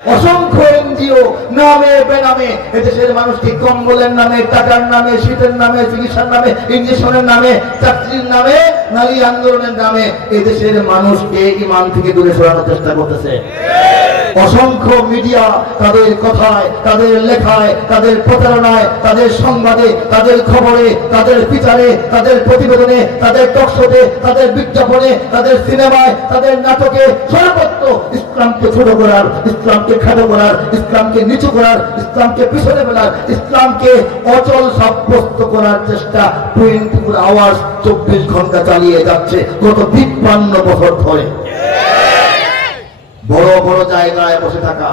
অসংখ্য এনজিও নামে বেনামে এদেশের মানুষকে কম্বলের নামে, টাকার নামে, শীতের নামে, চিকিৎসার নামে, ইঞ্জেকশনের নামে, চাকরির নামে, নারী আন্দোলনের নামে এদেশের মানুষকে ঈমান থেকে দূরে সরানোর চেষ্টা করতেছে। অসংখ্য মিডিয়া তাদের কথায়, তাদের লেখায়, তাদের প্রচারণায়, তাদের সংবাদে, তাদের খবরে, তাদের বিচারে, তাদের প্রতিবেদনে, তাদের টকশোতে, তাদের বিজ্ঞাপনে, তাদের সিনেমায়, তাদের নাটকে সর্বত্র ইসলামকে ছোট করার, ইসলামকে খাটো করার, ইসলামকে নিচু করার, ইসলামকে পিছনে ফেলার, ইসলামকে অচল সাব্যস্ত করার চেষ্টা 24 আওয়ার্স 24 ঘন্টা চালিয়ে যাচ্ছে গত 53 বছর ধরে। বড় বড় জায়গায় বসে থাকা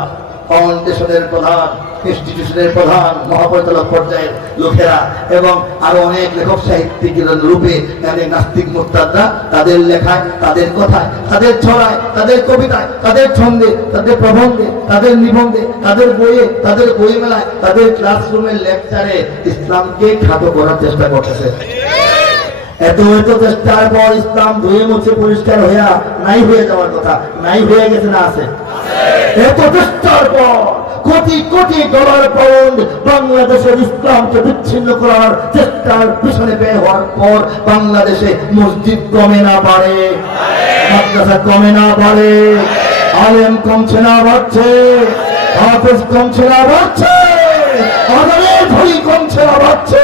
ফাউন্ডেশনের প্রধান, ইনস্টিটিউশনের প্রধান, মহাপরিচালক পর্যায়ের লোকেরা এবং আরো অনেক লেখক সাহিত্যিক রূপে নাস্তিক মুরতাদরা তাদের লেখায়, তাদের কথায়, তাদের ছড়ায়, তাদের কবিতায়, তাদের ছন্দে, তাদের প্রবন্ধে, তাদের নিবন্ধে, তাদের বইয়ে, তাদের বইমেলায়, তাদের ক্লাসরুমের লেকচারে ইসলামকে খাটো করার চেষ্টা করতেছে। এত এত চেষ্টার পর ইসলাম ধুয়ে মুছে পরিষ্কার হইয়া নাই হয়ে যাওয়ার কথা, নাই হয়ে গেছে না আছে? এত চেষ্টার পর কোটি কোটি ডলার পাউন্ড বাংলাদেশের ইসলামকে বিচ্ছিন্ন করার চেষ্টার পিছনে ব্যয় হওয়ার পর বাংলাদেশে মসজিদ কমে না বাড়ে, মাদ্রাসা কমে না বাড়ে, আলেম কমছে না বাড়ছে, হাফেজ কমছে না বাড়ছে, আদানের ধরি কমছে না বাড়ছে।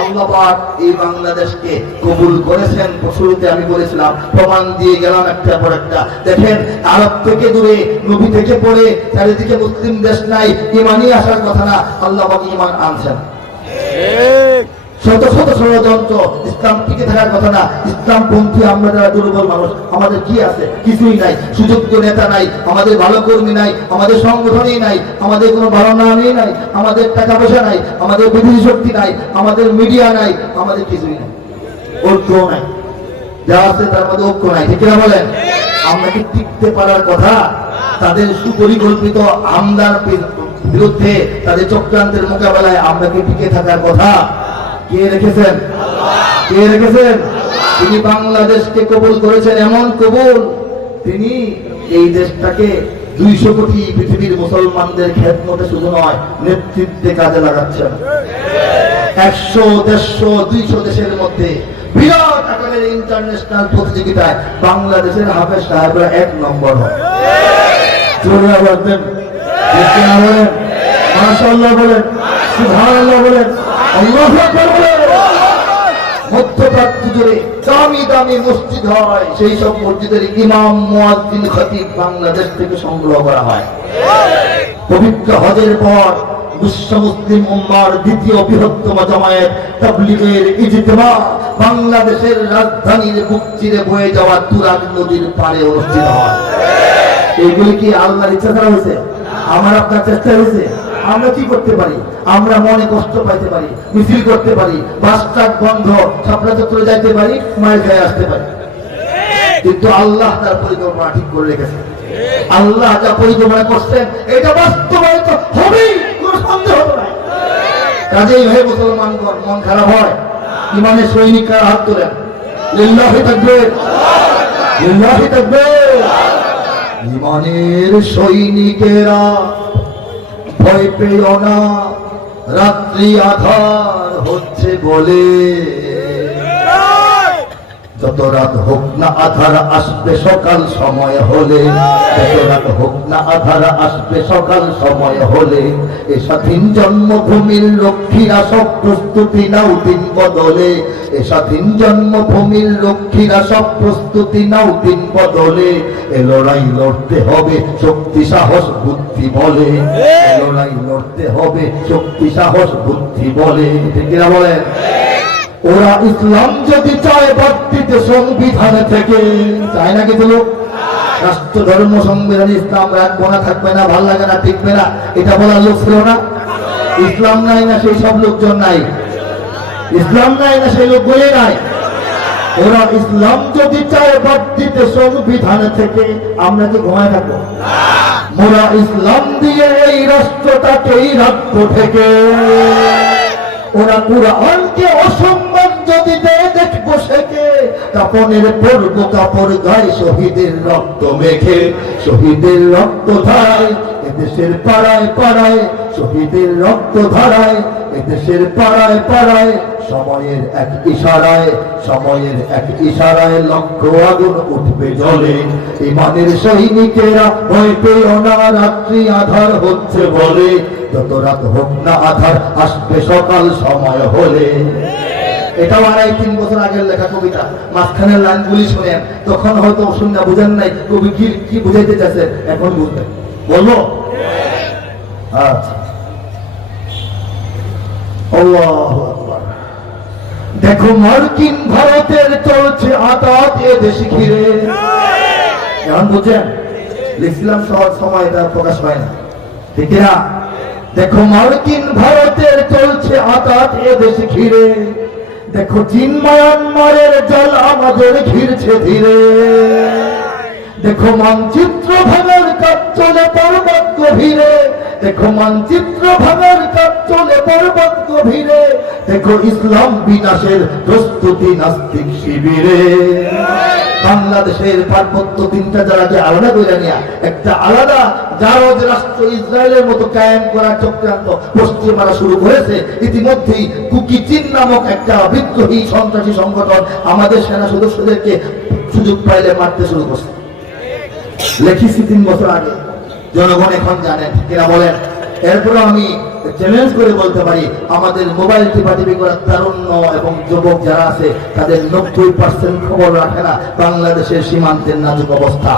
আল্লাহ পাক এই বাংলাদেশকে কবুল করেছেন। শুরুতে আমি বলেছিলাম, প্রমাণ দিয়ে গেলাম একটা পর একটা। দেখেন, আরব থেকে দূরে, নবী থেকে পড়ে চারিদিকে মুসলিম দেশ নাই, ইমানই আসার কথা না, আল্লাহ পাক ইমান আনছেন। শত শত ষড়যন্ত্র, ইসলাম টিকে থাকার কথা না, ইসলাম পন্থী আমরা যারা দুর্বল মানুষ, আমাদের কি আছে? কিছুই নাই। সুযোগ্য নেতা নাই, আমাদের ভালো কর্মী নাই, আমাদের সংগঠনই নাই, আমাদের কোনো ভালো নামই নাই, আমাদের টাকা পয়সা নাই, আমাদের বিদেশি শক্তি নাই, আমাদের মিডিয়া নাই, আমাদের কিছুই নাই, ঐক্য নাই। যা আছে তার মধ্যে ঐক্য নাই, ঠিক না বলেন? আমরা কি টিকতে পারার কথা? তাদের সুপরিকল্পিত হামলার বিরুদ্ধে, তাদের চক্রান্তের মোকাবেলায় আমরা কি টিকে থাকার কথা? কে রেখেছেন? কে রেখেছেন? তিনি বাংলাদেশকে কবুল করেছেন, এমন কবুল তিনি এই দেশটাকে 200 কোটি পৃথিবীর মুসলমানদের খেদমতে শুধু নয়, নেতৃত্বে কাজে লাগাচ্ছেন। 100, 150, 200 দেশের মধ্যে বিরাট আকারের ইন্টারন্যাশনাল প্রতিযোগিতায় বাংলাদেশের হাফেজ সাহেবরা 1 নম্বর হয়। জোরে বলেন, মাশাআল্লাহ বলেন, সুবহানাল্লাহ বলেন, আল্লাহু আকবার বলেন। মধ্যপ্রাচ্য জুড়ে দামি দামি মসজিদ হয়, সেই সব মসজিদের ইমাম, মুয়াজ্জিন, খতিব বাংলাদেশ থেকে সংগ্রহ করা হয়। পবিত্র হজের পর বিশ্ব মুসলিম উম্মাহর দ্বিতীয় বৃহত্তম জামায়াত তাবলীগের ইজতিমা বাংলাদেশের রাজধানীর বুক চিরে বয়ে যাওয়া তুরাগ নদীর পাড়ে অনুষ্ঠিত হয়। এইগুলি কি আল্লাহর ইচ্ছা দ্বারা হয়েছে? আমার আপনার চেষ্টা হয়েছে? আমরা কি করতে পারি? আমরা মনে কষ্ট পাইতে পারি, মিছিল করতে পারি, বাস ট্রাক বন্ধ, ছাপড়া চত্বরে যাইতে পারি, মায়ের গায়ে আসতে পারি, কিন্তু আল্লাহ তার পরিকল্পনা ঠিক করে রেখেছে। আল্লাহ যা পরিকল্পনা করছেন এটা বাস্তবায়িত হবেই, কোনো সন্দেহ নাই। কাজেই ভাই মুসলমানগণ, মন খারাপ হয়, ইমানের সৈনিকরা হাত তোলেন, লিল্লাহি তাকবীর, লিল্লাহি তাকবীর। ইমানের সৈনিকেরা ভয় পেও না, রাত্রি আধার হচ্ছে বলে, যত রাত হোক না আধার আসবে সকাল সময় হলে, যত রাত হোক না আধার আসবে সকাল সময় হলে, এ স্বাধীন জন্মভূমির রক্ষীরা সব প্রস্তুতি নাও দিন বদলে, এ স্বাধীন জন্মভূমির রক্ষীরা সব প্রস্তুতি নাও দিন বদলে, এ লড়াই লড়তে হবে শক্তি সাহস বুদ্ধি বলে, এ লড়াই লড়তে হবে শক্তি সাহস বুদ্ধি বলে, ঠিক কিনা বলেন? ওরা ইসলাম যদি চায় বাদ দিতে সংবিধান থেকে, চায় না কিছু লোক? রাষ্ট্র ধর্ম সংবিধান ইসলাম রাখবো না, থাকবে না, ভাল লাগে না, টিকবে না, এটা বলার লোক ছিল না? ইসলাম নাই না সেই সব লোকজন নাই? ইসলাম নাই না সেই লোকগুলি নাই? ওরা ইসলাম যদি চায় বাদ দিতে সংবিধান থেকে, আমরা কি ঘুমায় থাকবো? মোরা ইসলাম দিয়ে এই রাষ্ট্রটাকেই রাখবো থেকে। ওরা কুরআনকে অসম্মান যদি দেয় দেখবো সেকে, কাপনের পরব কাপড় গায়ে শহীদের রক্ত মেখে, শহীদের রক্ত ধারায় এদেশের পাড়ায় পাড়ায়, শহীদের রক্ত ধারায় এদেশের পাড়ায় পাড়ায়। সময়ের এক ইশারায়, সময়ের এক ইশারায় লক্ষ আগুন উঠবে জ্বলে। ইমানের সৈনিকেরা ভয় পেও না, রাত্রি আধার হচ্ছে বলে, যত রাত হোক না আধার আসবে সকাল সময় হলে। এটাও 2.5-3 বছর আগের লেখা কবিতা। মাঝখানের লাইনগুলি শুনেন, তখন হয়তো শুনে বুঝেন নাই কবি কি বুঝাইতে চাইছে, এখন বুঝবেন। বলবো? আচ্ছা। আল্লাহু আকবার। দেখো মার্কিন ভারতের চলছে আঘাত এদেশ ঘিরে। এখন বুঝছেন? লিখছিলাম সহজ সময়, এটা প্রকাশ পায় না, ঠিক না? দেখো মার্কিন ভারতের চলছে আঘাত এদেশ ঘিরে, দেখো চীন মায়ানমারের জল আমাদের ঘিরছে ধীরে, দেখো মানচিত্র ভাঙার কাজ চলে পর্বত গভীরে, দেখো মানচিত্র ভাঙার কাজ চলে পর্বত গভীরে, দেখো ইসলাম বিনাশের প্রস্তুতি নাস্তিক শিবিরে। বাংলাদেশের পার্বত্য 3টা জেলাকে আলাদা করে নিয়ে একটা আলাদা জারজ রাষ্ট্র ইসরায়েলের মতো কায়েম করার চক্রান্ত পশ্চিমারা শুরু করেছে। ইতিমধ্যেই কুকি চীন নামক একটা বিদ্রোহী সন্ত্রাসী সংগঠন আমাদের সেনা সদস্যদেরকে সুযোগ পাইলে মারতে শুরু করছে। লিখেছি 3 বছর আগে, জনগণ এখন জানেন, কিনা বলেন? এরপরে আমি চ্যালেঞ্জ করে বলতে পারি, আমাদের মোবাইল টিপাটিপি করার তারুণ্য এবং যুবক যারা আছে তাদের 90% খবর রাখে না বাংলাদেশের সীমান্তের নাজুক অবস্থা।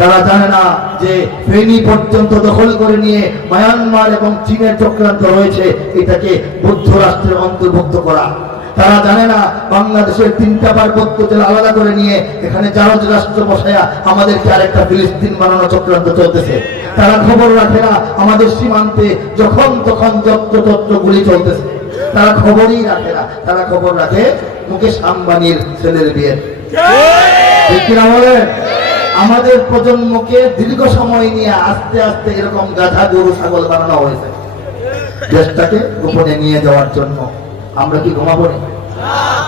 তারা জানে না যে ফেনী পর্যন্ত দখল করে নিয়ে মায়ানমার এবং চীনের চক্রান্ত রয়েছে, এটাকে বৌদ্ধ রাষ্ট্রের অন্তর্ভুক্ত করা। তারা জানে না বাংলাদেশের 3টা পার্বত্য জেলা আলাদা করে নিয়ে এখানে জারজ রাষ্ট্র বসায়া আমাদেরকে আরেকটা ফিলিস্তিন বানানো চক্রান্ত চলতেছে। তারা খবর রাখে না আমাদের সীমান্তে যখন তখন যত্র গুলি চলতেছে। তারা খবরই রাখে না, তারা খবর রাখে মুকেশ আম্বানির ছেলের বিয়ের। ঠিক কিনা বলেন? আমাদের প্রজন্মকে দীর্ঘ সময় নিয়ে আস্তে আস্তে এরকম গাধা গরু ছাগল বানানো হয়েছে দেশটাকে গোপনে নিয়ে যাওয়ার জন্য। আমরা কি ঘুমাবো না?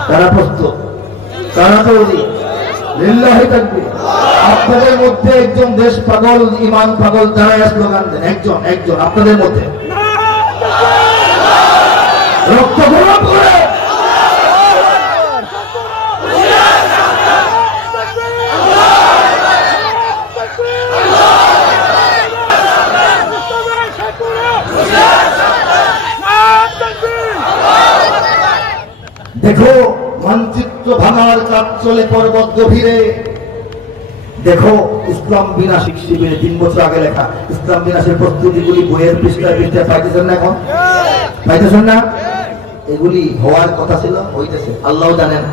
তারা প্রস্তুত, তারা তৈরি। লিল্লাহি তাকবীর। আপনাদের মধ্যে একজন দেশ পাগল, ইমান পাগল, যারা স্লোগান দেন, একজন আপনাদের মধ্যে রক্ত গরম করে দেখো মানচিত্র ভাঙার কাজ চলে পর্বত গভীরে, দেখো ইসলাম বিনাশিক শিবিরে। 3 বছর আগে লেখা ইসলাম বিনাশের প্রস্তুতিগুলি বইয়ের পৃষ্ঠায় পৃষ্ঠায় পাইতেছেন না? এখন পাইতেছেন না? এগুলি হওয়ার কথা ছিল, হইতেছে। আল্লাহ জানেন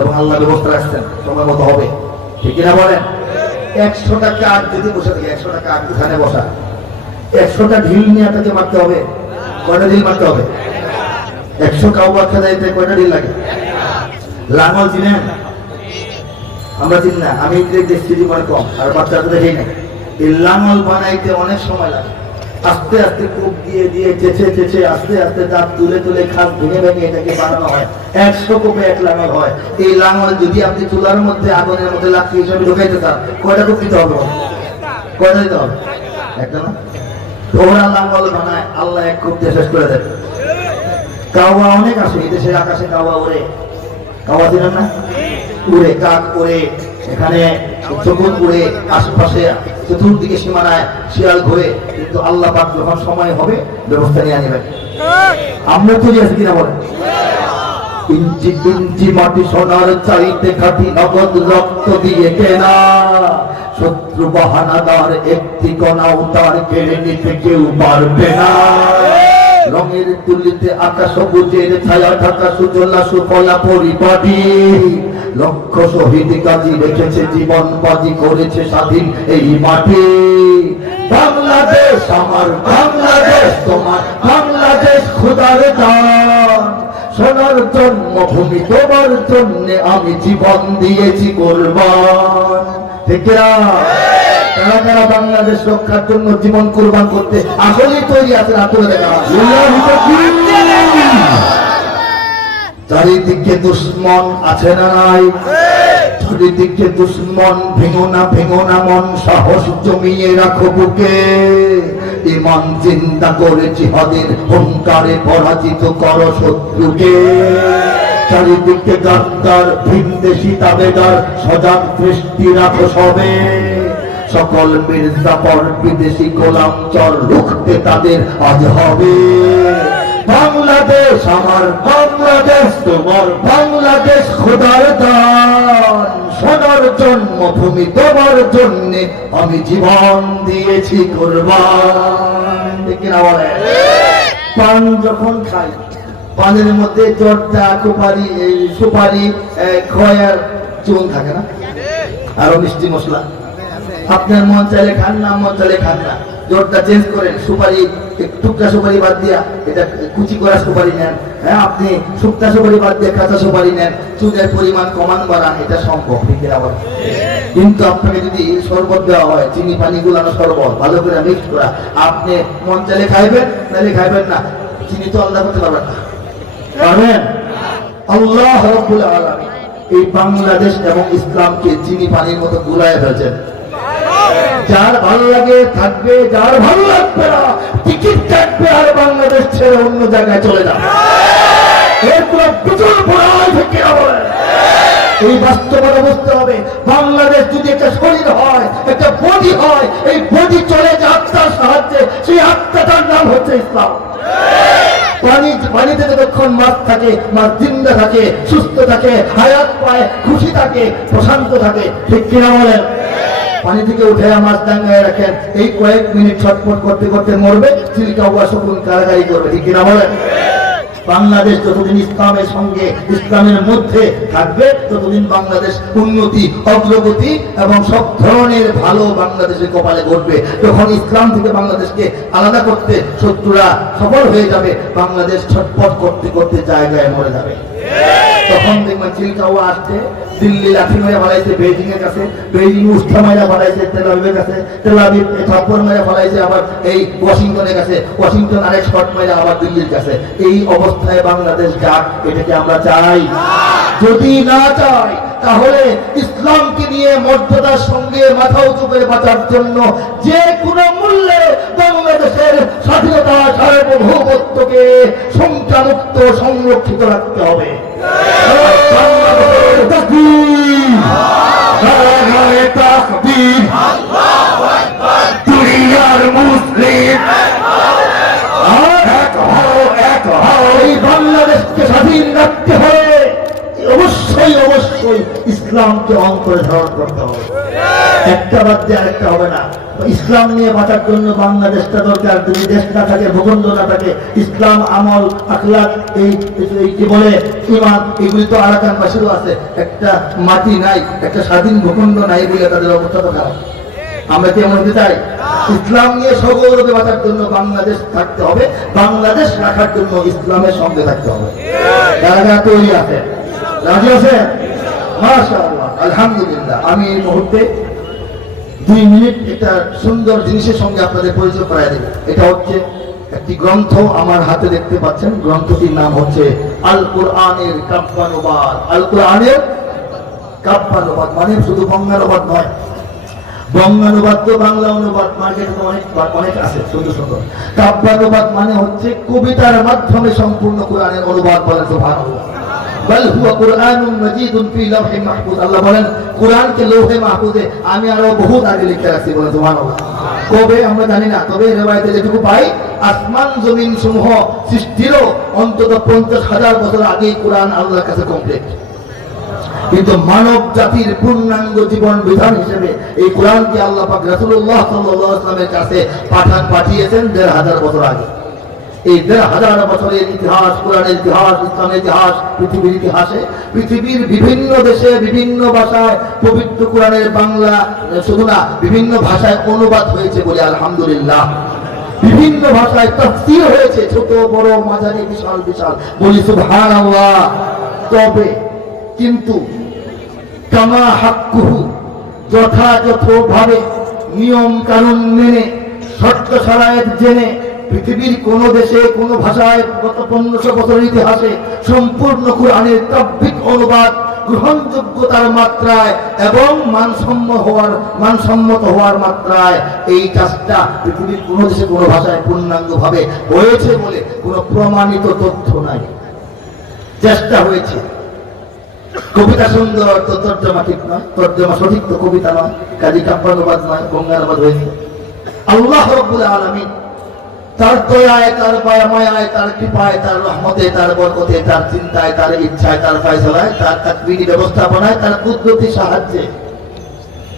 এবং আল্লাহ ব্যবস্থা রাখছেন, সময় মতো হবে। ঠিক না বলেন? 100 টাকা আট যদি বসে থাকে, 100 টাকা আট এখানে বসা, 100টা ঢিল নিয়ে তাকে মারতে হবে। কয়টা ঢিল মারতে হবে? 100 কাউবা খেলাইতে কয়টা ঢিল লাগে? লাঙল চিনেন? আমরা চিনি না, আমি দেখছি মানে কম, আর বাচ্চারা দেখেই না। এই লাঙল বানাইতে অনেক সময় লাগে। আস্তে আস্তে কূপ দিয়ে দিয়ে চেঁচে আস্তে আস্তে দাঁত তুলে তুলে খাস ভেঙে এটাকে বানানো হয়। 100 কূপে 1 লাঙল হয়। এই লাঙল যদি আপনি চুলার মধ্যে আগুনের মধ্যে লাকড়ি হিসাবে ঢুকাইতে চান, কয়টা কূপ দিতে হবে? কয়টা দিতে হবে? একটা না? ওরা লাঙল বানায়, আল্লাহ 1 কূপ দিয়ে শেষ করে দেবে। কাওয়া অনেক আছে এই দেশের, আকাশে কাওয়া ওড়ে। কাওয়া দিলেন না? উড়ে, কাক উড়ে, এখানে চকুন উড়ে, আশেপাশে চতুর্দিকে সীমানায় শিয়াল ঘুরে। কিন্তু আল্লাহ পাক যখন সময় হবে ব্যবস্থা নিয়ে নেবেন। আমরা তৈরি আছি কিনা বলেন? ইঞ্চি ইঞ্চি মাটি সোনার চাইতে খাটি, নগদ রক্ত দিয়ে কেনা। শত্রু বাহানাদার একটি কণাও তার কেড়ে নিতে কেউ পারবে না। রঙের তুলিতে আকাশ সবুজের ছায়া ঢাকা, সুজলা সুফলা পরিপাটি। লক্ষ শহীদ গাজী রেখেছে জীবন বাজি, করেছে স্বাধীন এই মাটি। বাংলাদেশ আমার, বাংলাদেশ তোমার, বাংলাদেশ খোদার দান। সোনার জন্মভূমি তোমার জন্য আমি জীবন দিয়েছি কোরবান। ঠিক না? কারা কারা বাংলাদেশ রক্ষার জন্য জীবন কোরবান করতে আসলেই তৈরি আছেন? হাত তুলে দেখা। চারিদিকে দুশ্মন আছে না নাই? চারিদিকে দুশ্মন, ভেঙো না মন, সাহস জমিয়ে রাখো বুকে, ইমান চিন্তা করে জিহাদের হুঙ্কারে পরাজিত করো শত্রুকে। চারিদিকে গাদ্দার, ভিনদেশি তাবেদার, সজাগ দৃষ্টি রাখো সবে, সকল মির্জাপর বিদেশি গোলাম চর রুখতে তাদের আজ হবে। বাংলাদেশ আমার, বাংলাদেশ তোমার, বাংলাদেশ খোদার দান, সোনার জন্মভূমি তোমার জন্যে আমি জীবন দিয়েছি কুরবান। কিনা বলে? পান যখন খাই, পানের মধ্যে জর্দা, সুপারি, সুপারি, খয়ার চুন থাকে না, আরো মিষ্টি মশলা। আপনার মন চাইলে খান না, মন চাইলে খান না, জোরটা চেঞ্জ করেন। সুপারি, টুকরা সুপারি বাদ দিয়া এটা কুচি করা সুপারি নেন। হ্যাঁ, আপনি শুকনা সুপারি বাদ দিয়ে কাঁচা সুপারি নেন, চুনের পরিমাণ কমান বাড়ান, এটা সম্ভব। কিন্তু আপনাকে যদি শরবত দেওয়া হয়, চিনি পানি গুলানো শরবত ভালো করে মিক্স করা, আপনি মন চাইলে খাইবেন, নাহলে খাইবেন না। চিনি তো আলাদা করতে পারবেন না, পারবেন? আল্লাহ রাব্বুল আলামিন এই বাংলাদেশ এবং ইসলামকে চিনি পানির মতো গুলায় ফেলছেন। যার ভালো লাগে থাকবে, যার ভালো লাগবে না টিকিট কাটবে আর বাংলাদেশ ছেড়ে অন্য জায়গায় চলে যাবে। এই বাস্তবতা বুঝতে হবে। বাংলাদেশ যদি একটা শরীর হয়, একটা বডি হয়, এই বডি চলে যে আত্মার সাহায্যে, সেই আত্মাটার নাম হচ্ছে ইসলাম। পানিতে যতক্ষণ মাছ থাকে, মাছ জিন্দা থাকে, সুস্থ থাকে, হায়াত পায়, খুশি থাকে, প্রশান্ত থাকে। ঠিক কিনা বলেন? পানি থেকে উঠে মাছ ডাঙ্গায় রাখেন, এই কয়েক মিনিট ছটফট করতে করতে মরবে, চিল্কা ওয়া শকুন কারাগারি করবে। ঠিক কিনা বলেন? বাংলাদেশ যতদিন ইসলামের সঙ্গে, ইসলামের মধ্যে থাকবে, ততদিন বাংলাদেশ উন্নতি, অগ্রগতি এবং সব ধরনের ভালো বাংলাদেশের কপালে ঘটবে। যখন ইসলাম থেকে বাংলাদেশকে আলাদা করতে শত্রুরা সফল হয়ে যাবে, বাংলাদেশ ছটফট করতে করতে জায়গায় মরে যাবে। তখন দেখবেন চিল্কাওয়া আসছে, দিল্লি লাঠি মেরে ফেলাইছে বেইজিং এর কাছে, বেইজিং উষ্ঠা মেরে ফেলাইছে তেল আবিবের কাছে, তেল আবিব থাপ্পড় মেরে ফেলাইছে আবার এই ওয়াশিংটনের কাছে, ওয়াশিংটন আরেক শট মেরে আবার দিল্লির কাছে। এই অবস্থায় বাংলাদেশ যাক, এটাকে আমরা চাই? যদি না চাই, তাহলে ইসলামকে নিয়ে মর্যাদার সঙ্গে মাথা উঁচু করে বাঁচার জন্য যে কোনো মূল্যে বাংলাদেশের স্বাধীনতা, সার্বভৌমত্বকে শঙ্কামুক্ত সংরক্ষিত রাখতে হবে। দুনিয়ার মুসলিম বাংলাদেশকে স্বাধীন রাখতে হবে, অবশ্যই অবশ্যই ইসলামকে অন্তরে ধারণ করতে হবে। একটা বাদ দিয়ে আরেকটা হবে না। ইসলাম নিয়ে বাঁচার জন্য বাংলাদেশটা দরকার। যদি দেশ না থাকে, ভূখণ্ড না থাকে, ইসলাম, আমল, আখলাক, এই কি বলে ইমান, এগুলি তো আরাকানবাসীরও আছে। একটা মাটি নাই, একটা স্বাধীন ভূখণ্ড নাই বলে তাদের অবস্থা তো খারাপ। আমরা কি এমন হতে চাই? ইসলাম নিয়ে সগৌরবে বাঁচার জন্য বাংলাদেশ থাকতে হবে, বাংলাদেশ রাখার জন্য ইসলামের সঙ্গে থাকতে হবে। যারা যারা তৈরি আছে, রাজি আছে? মাশাআল্লাহ, আলহামদুলিল্লাহ। আমি এই মুহূর্তে 2 মিনিট একটা সুন্দর জিনিসের সঙ্গে আপনাদের পরিচয় করাই দেব। এটা হচ্ছে একটি গ্রন্থ, আমার হাতে দেখতে পাচ্ছেন। গ্রন্থটির নাম হচ্ছে আল কোরআনের কাব্যানুবাদ। আল কোরআনের কাব্যানুবাদ মানে শুধু বঙ্গানুবাদ নয়। বঙ্গানুবাদ তো বাংলা অনুবাদ মার্কেটে তো অনেক আছে, সুন্দর সুন্দর। কাব্যানুবাদ মানে হচ্ছে কবিতার মাধ্যমে সম্পূর্ণ কোরআনের অনুবাদ। বলেন সুবহানাল্লাহ। বাল হুয়া কুরআনুন মাজিদুন ফি লাওহিন মাহফুজ। আল্লাহ বলেন কুরআনকে লৌহে মাহফুজে আমি আরো বহুত আগে লিখে রাখছি। বলেন সুবহানাল্লাহ। কবে আমরা জানি না, তবে রিওয়ায়াতে যেটুকু পাই, আসমান জমিন সমূহ সৃষ্টিরও অন্তত 50,000 বছর আগে কোরআন আল্লাহর কাছে কমপ্লিট। কিন্তু মানব জাতির পূর্ণাঙ্গ জীবন বিধান হিসেবে এই কোরআনকে আল্লাহ পাক রাসূলুল্লাহ সাল্লাল্লাহু আলাইহি ওয়াসাল্লামের কাছে পাঠিয়েছেন 1,500 বছর আগে। এই 1,500 বছরের ইতিহাস, কোরআনের ইতিহাস, ইসলামের ইতিহাস, পৃথিবীর ইতিহাসে পৃথিবীর বিভিন্ন দেশে বিভিন্ন ভাষায় পবিত্র কোরআনের বাংলা শুধু না, বিভিন্ন ভাষায় অনুবাদ হয়েছে বলে আলহামদুলিল্লাহ। বিভিন্ন ভাষায় তাফসীর হয়েছে, ছোট বড় মাঝারি বিশাল বিশাল, বলি সুবহানাল্লাহ। তবে কিন্তু কামা হাক্কুহু, যথাযথভাবে নিয়ম কানুন মেনে, শর্ত শারায়েত জেনে পৃথিবীর কোন দেশে কোন ভাষায় গত 1500 বছরের ইতিহাসে সম্পূর্ণ কোরআনের তাব্বিক অনুবাদ গ্রহণযোগ্যতার মাত্রায় এবং মানসম্মত হওয়ার মাত্রায় এই কাজটা পৃথিবীর কোন দেশে কোন ভাষায় পূর্ণাঙ্গভাবে হয়েছে বলে কোনো প্রমাণিত তথ্য নাই। চেষ্টা হয়েছে। কবিতা সুন্দর তো তর্জমা ঠিক নয়, তর্জমা সঠিক তো কবিতা নয়, কাজী কাব্যানুবাদ নয়, গঙ্গানুবাদ হয়েছে। আল্লাহ রাব্বুল আলামিন তার দয়ায়, তার মায়ায়, তার কৃপায়, তার রহমতে, তার বরকতে, তার চিন্তায়, তার ইচ্ছায়, তার ফয়সালায়, তার তাকদীরি ব্যবস্থাপনায়, তার কুদরতি সাহায্যে,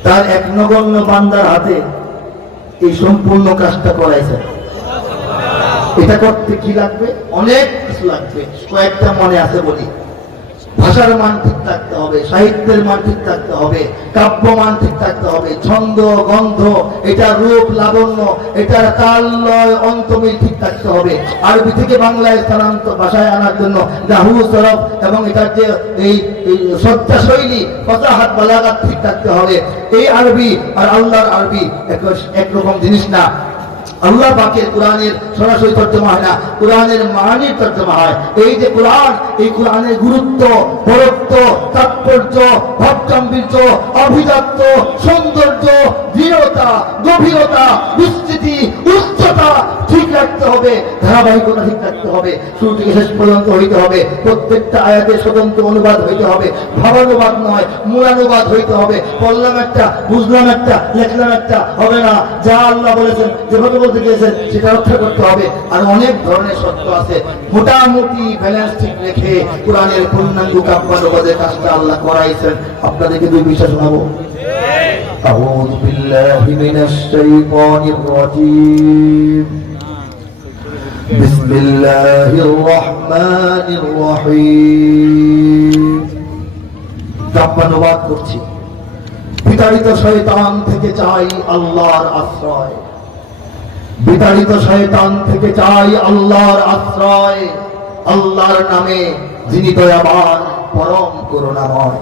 তার এক নগণ্য বান্দার হাতে এই সম্পূর্ণ কাজটা করাইছে। এটা করতে কি লাগবে? অনেক কিছু লাগবে, কয়েকটা মনে আছে বলি। ভাষার মান ঠিক থাকতে হবে, সাহিত্যের মান ঠিক থাকতে হবে, কাব্য মান ঠিক থাকতে হবে, ছন্দ গন্ধ, এটা রূপ লাবণ্য, এটার তাল লয় অন্তমিল ঠিক থাকতে হবে। আরবি থেকে বাংলায় স্থানান্তর ভাষায় আনার জন্য নাহু সরফ এবং এটার যে এই সজ্জা শৈলী ফসাহাত বালাগাত ঠিক থাকতে হবে। এই আরবি আর আল্লাহর আরবি একরকম জিনিস না। আল্লাহ পাকের কোরআনের সরাসরি তর্জমা হয় না, কোরআনের মানির তর্জমা হয়। এই যে কোরআন, এই কোরআনের গুরুত্ব, বরত্ব, তাৎপর্য, ভাবগাম্ভীর্য, অভিজাত্য, সৌন্দর্য, দৃঢ়তা, গভীরতা, বিস্তৃতি, উচ্চতা ঠিক রাখতে হবে, ধারাবাহিকতা ঠিক রাখতে হবে, শুরু থেকে শেষ পর্যন্ত হইতে হবে। প্রত্যেকটা আয়াতের স্বতন্ত্র অনুবাদ হইতে হবে, ভাবানুবাদ নয়, মূলানুবাদ হইতে হবে। পড়লাম একটা, বুঝলাম একটা, লেখলাম একটা হবে না। যা আল্লাহ বলেছেন, যেভাবে বলতে গিয়েছেন সেটা রক্ষা করতে হবে। আর অনেক ধরনের শর্ত আছে। মোটামুটি ব্যালেন্স ঠিক রেখে কোরআনের পূর্ণাঙ্গ কাব্যানুবাদের কাজটা আল্লাহ করাইছেন। আপনাদেরকে দুই বিষয় শোনাবো। أعوذ بالله من الشيطان الرجيم بسم الله الرحمن الرحيم কাব্যানুবাদ করছি। বিতাড়িত শয়তান থেকে চাই আল্লাহর আশ্রয়, বিতাড়িত শয়তান থেকে চাই আল্লাহর আশ্রয়, আল্লাহর নামে যিনি দয়াবান পরম করুণাময়।